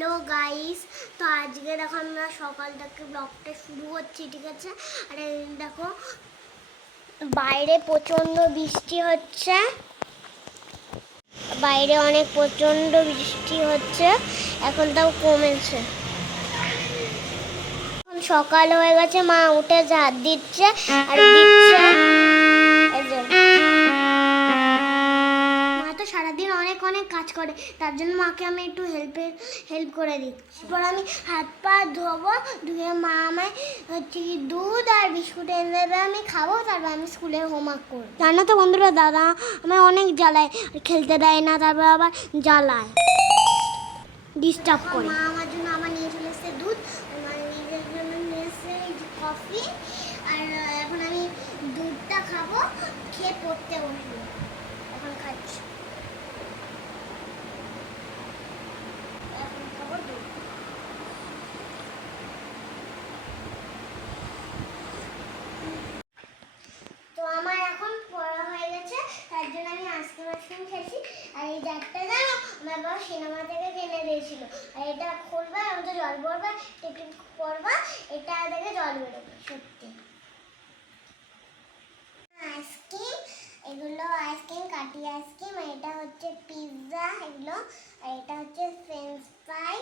Hello guys, তো আজকে দেখো আমরা সকাল থেকে ব্লগটা শুরু করছি, ঠিক আছে? আর দেখো, বাইরে প্রচণ্ড বৃষ্টি হচ্ছে। বাইরে অনেক প্রচণ্ড বৃষ্টি হচ্ছে, এখন তাও কমেছে। এখন সকাল হয়ে গেছে, মা উঠে ঝাড় দিচ্ছে আর দিচ্ছে। অনেক অনেক কাজ করে তার জন্য মাকে আমি একটু হেল্পে হেল্প করে দিচ্ছি। এরপর আমি হাত পা ধোবো ধুয়ে মা আমায় হচ্ছে কি দুধ আর বিস্কুট এনে দেবে আমি খাব তারপর আমি স্কুলের হোমওয়ার্ক করব। জানো তো বন্ধুরা দাদা আমায় অনেক জ্বালায় খেলতে দেয় না তারপর আবার জ্বালায়। ডিস্টার্ব করে। মা আমার জন্য আমার নিয়ে চলে এসেছে দুধ আমার নিজের জন্য নিয়ে এসেছে কফি আর এখন আমি দুধটা খাব খেয়ে পড়তে বসবো। এখন খাচ্ছি এখন খাব দুধ তো আমার এখন পড়া হয়ে গেছে, তার জন্য আমি আইসক্রিম আইসক্রিম খেয়েছি। আর এই জারটা জানো, আমার বাবা সিনেমা থেকে কিনে দিয়েছিল। আর এটা খুলবা, আমি তো জল পড়বা টিফিন করবা, এটা থেকে জল বেরোবে, সত্যি। আইসক্রিম এগুলো আইসক্রিম কাটি আইসক্রিম আর এটা হচ্ছে পিৎজা এগুলো। আর এটা হচ্ছে ফ্রেঞ্চ ফ্রাই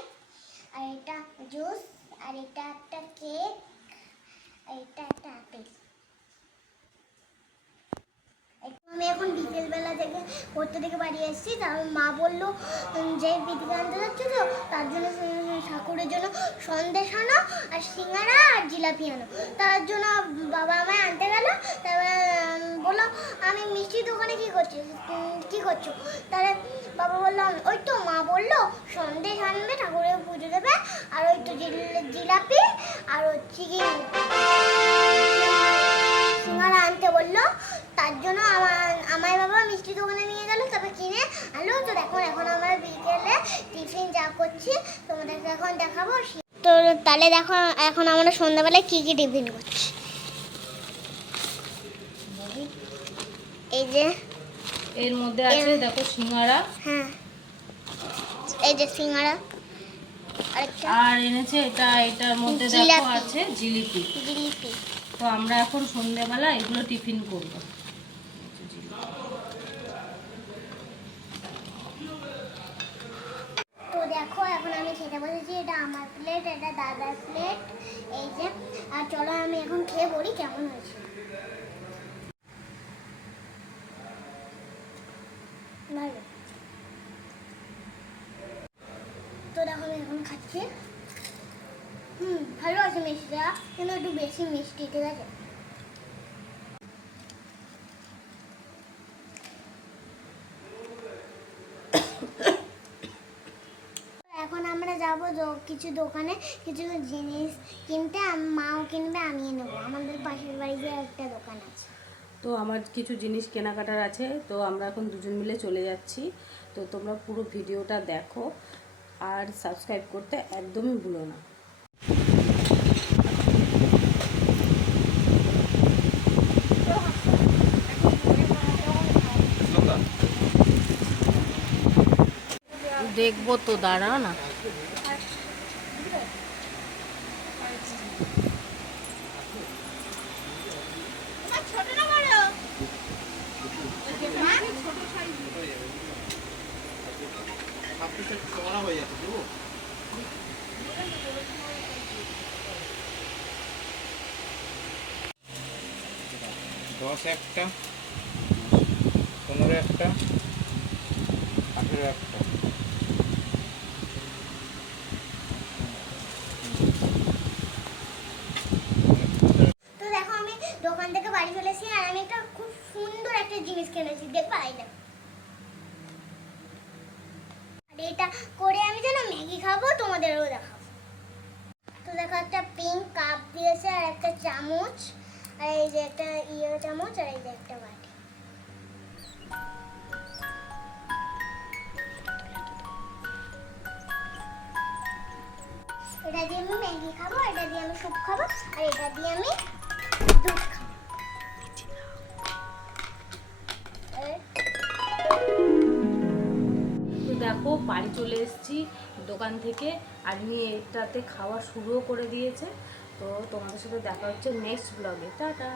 আর এটা জুস আর এটা একটা কেক আর এটা একটা আপেল আমি এখন বিকেলবেলা থেকে পড়তে থেকে বাড়ি এসেছি। তারপর মা বলল যে পিঠিকে আনতে যাচ্ছে তো তার জন্য ঠাকুরের জন্য সন্দেশ আনো আর সিঙ্গারা আর জিলাপি আনো। তার জন্য বাবা আমায় আনতে গেল। তারপর বলল আমি মিষ্টি দোকানে কী করছিস উম, কী করছ? তাহলে বাবা বলল ওই তো মা বলল সন্দেশ আনবে ঠাকুরের পুজো দেবে আর ওই তো জিল- জিলাপি আর হচ্ছে কি টিফিন যা করছি তোমাদেরকে এখন দেখাবো তো তাহলে দেখো এখন আমরা সন্ধ্যাবেলায় কী কী টিফিন করছি। এই যে এর মধ্যে আছে দেখো সিঙ্গারা। হ্যাঁ। এই যে সিঙ্গারা। আর এনেছে এটা এটার মধ্যে দেখো আছে জিলিপি। জিলিপি। তো আমরা এখন সন্ধ্যেবেলা এগুলো টিফিন করব তো দেখো খেতে বসেছি এটা আমার প্লেট এটা দাদার প্লেট এই যে, আর চলো আমি এখন খেয়ে বলি কেমন হয়েছে? তো দেখো আমি এখন খাচ্ছি। হুম, ভালো আছে মিষ্টিটা, কিন্তু একটু বেশি মিষ্টি, ঠিক আছে এখন আমরা যাব কিছু দোকানে কিছু জিনিস কিনতে মাও কিনবে আমিও নেব। আমাদের পাশের বাড়িতে একটা দোকান আছে। তো আমার কিছু জিনিস কেনাকাটার আছে তো আমরা এখন দুজন মিলে চলে যাচ্ছি। তো তোমরা পুরো ভিডিওটা দেখো আর সাবস্ক্রাইব করতে একদমই ভুলো না। দেখব তো দাঁড়া না। দশ একটা, পনেরো একটা, আঠেরো একটা। তো দেখো আমি দোকান থেকে বাড়ি চলে এসেছি আর আমি একটা খুব সুন্দর একটা জিনিস কিনেছি দেখো এই দেখো আর এটা করে আমি যেন ম্যাগি খাব তোমাদেরও দেখাবো তো দেখো একটা পিঙ্ক কাপ দিয়েছে আর একটা চামচ, আর এই যে একটা ইয়ে চামচ, আর এই যে একটা বাটি। এটা দিয়ে আমি ম্যাগি খাব এটা দিয়ে আমি স্যুপ খাব, আর এটা দিয়ে আমি দুধ খাব। দেখো, বাড়ি চলে এসেছি দোকান থেকে। আর নিয়ে এটাতে খাওয়া শুরুও করে দিয়েছে। তো তোমাদের সাথে দেখা হচ্ছে নেক্সট ব্লগে টাটা!